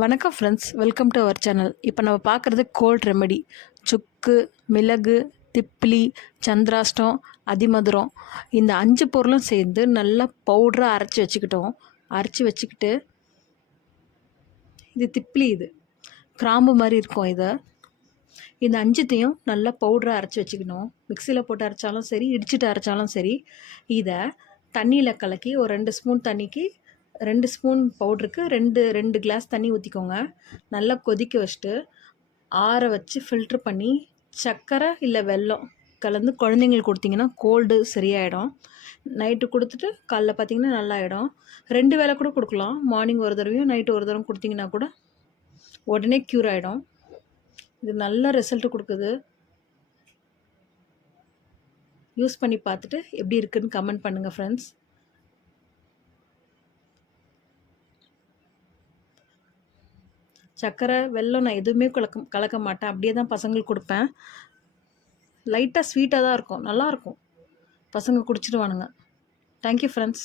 வணக்கம் friends, welcome to our channel. இப்போ நம்ம பார்க்குறது கோல்ட் ரெமெடி. சுக்கு, மிளகு, திப்பிலி, சந்திராஷ்டம், அதிமதுரம், இந்த 5 பொருளும் சேர்ந்து நல்லா பவுடராக அரைச்சி வச்சுக்கிட்டு இது திப்பிலி, இது கிராம்பு மாதிரி இருக்கும். இந்த 5த்தையும் நல்லா பவுடராக அரைச்சி வச்சுக்கணும். மிக்சியில் போட்டு அரைச்சாலும் சரி, இடிச்சிட்டு அரைச்சாலும் சரி. இதை தண்ணியில் கலக்கி ஒரு 2 ஸ்பூன் தண்ணிக்கு 2 ஸ்பூன் பவுட்ருக்கு 2 கிளாஸ் தண்ணி ஊற்றிக்கோங்க. நல்லா கொதிக்க வச்சுட்டு ஆற வச்சு ஃபில்ட்ரு பண்ணி சர்க்கரை இல்லை வெல்லம் கலந்து குழந்தைங்களுக்கு கொடுத்திங்கன்னா கோல்டு சரியாயிடும். நைட்டு கொடுத்துட்டு காலைல பார்த்திங்கன்னா நல்லாயிடும். 2 வேளை கூட கொடுக்கலாம். மார்னிங் ஒரு தடவையும் நைட்டு ஒரு தடவை கொடுத்திங்கன்னா கூட உடனே க்யூர் ஆகிடும். இது நல்ல ரிசல்ட்டு கொடுக்குது. யூஸ் பண்ணி பார்த்துட்டு எப்படி இருக்குதுன்னு கமெண்ட் பண்ணுங்கள் ஃப்ரெண்ட்ஸ். சர்க்கரை வெல்லம் நான் எதுவுமே கலக்க மாட்டேன். அப்படியே தான் பசங்களுக்கு கொடுப்பேன். லைட்டாக ஸ்வீட்டாக தான் இருக்கும், நல்லாயிருக்கும். பசங்க குடிச்சிடுவானுங்க. Thank you friends.